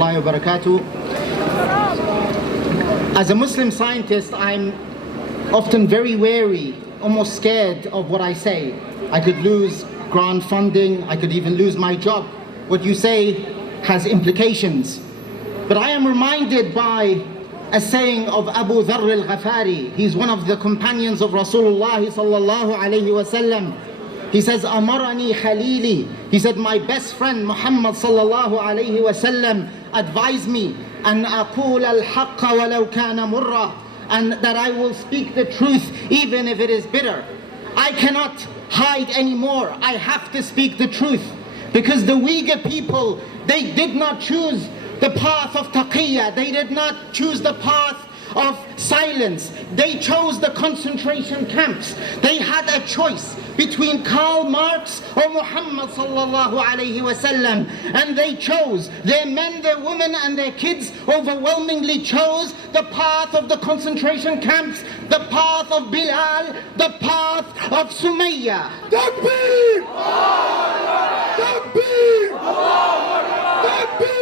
rahmatullahi wa barakatuh. As a Muslim scientist, I'm often very wary, almost scared of what I say. I could lose grant funding, I could even lose my job. What you say has implications. But I am reminded by a saying of Abu Dharr al-Ghafari. He's one of the companions of Rasulullah sallallahu alayhi wa sallam. He says, Amarani Khalili. He said, my best friend Muhammad sallallahu alayhi wa sallam advised me, an aqul al-haqqa walau kana murra, and that I will speak the truth even if it is bitter. I cannot hide anymore. I have to speak the truth. Because the Uyghur people, they did not choose the path of taqiyya. They did not choose the path of silence. They chose the concentration camps. They had a choice between Karl Marx or Muhammad sallallahu alayhi wa sallam, and they chose. Their men, their women and their kids overwhelmingly chose the path of the concentration camps, the path of Bilal, the path of Sumayya. Takbir! Takbir! Takbir!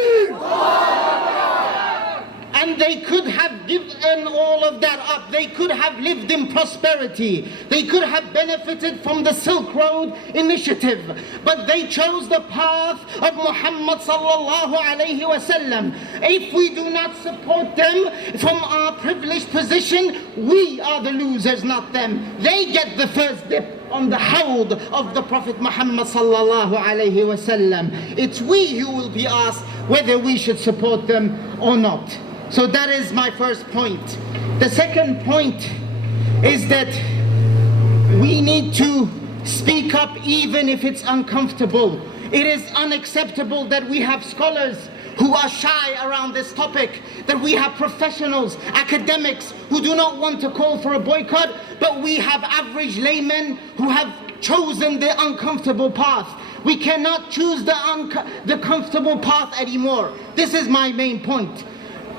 And they could have given all of that up. They could have lived in prosperity. They could have benefited from the Silk Road initiative. But they chose the path of Muhammad sallallahu alayhi wa sallam. If we do not support them from our privileged position, we are the losers, not them. They get the first dip on the hawd of the Prophet Muhammad sallallahu alayhi wa sallam. It's we who will be asked whether we should support them or not. So that is my first point. The second point is that we need to speak up even if it's uncomfortable. It is unacceptable that we have scholars who are shy around this topic, that we have professionals, academics who do not want to call for a boycott, but we have average laymen who have chosen the uncomfortable path. We cannot choose the comfortable path anymore. This is my main point.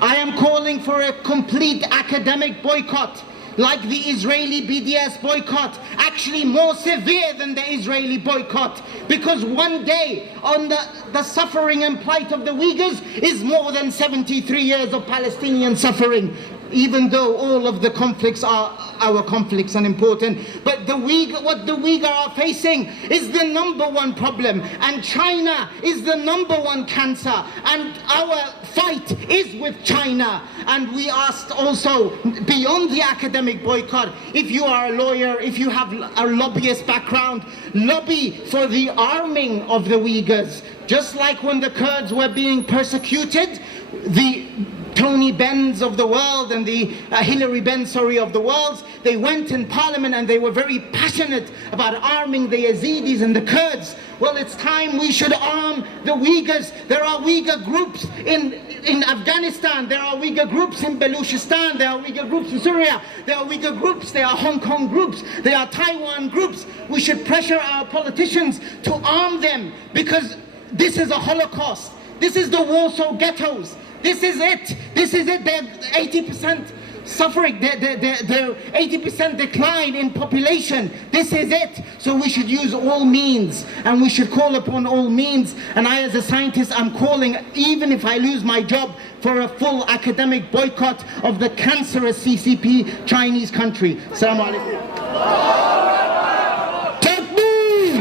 I am calling for a complete academic boycott, like the Israeli BDS boycott, actually more severe than the Israeli boycott, because one day on the suffering and plight of the Uyghurs is more than 73 years of Palestinian suffering, even though all of the conflicts are our conflicts and important. But what the Uyghurs are facing is the #1 problem, and China is the #1 cancer, and our fight is with China. And we asked also, beyond the academic boycott, if you are a lawyer, if you have a lobbyist background, lobby for the arming of the Uyghurs. Just like when the Kurds were being persecuted, the Tony Benns of the world and the Hillary Benn, of the world, they went in parliament and they were very passionate about arming the Yazidis and the Kurds. Well, it's time we should arm the Uyghurs. There are Uyghur groups in Afghanistan, there are Uyghur groups in Baluchistan, there are Uyghur groups in Syria, there are Uyghur groups, there are Hong Kong groups, there are Taiwan groups. We should pressure our politicians to arm them, because this is a Holocaust. This is the Warsaw ghettos. This is it. This is it. They're 80% suffering. They're 80% decline in population. This is it. So we should use all means, and we should call upon all means. And I, as a scientist, I'm calling, even if I lose my job, for a full academic boycott of the cancerous CCP Chinese country. Assalamu alaikum.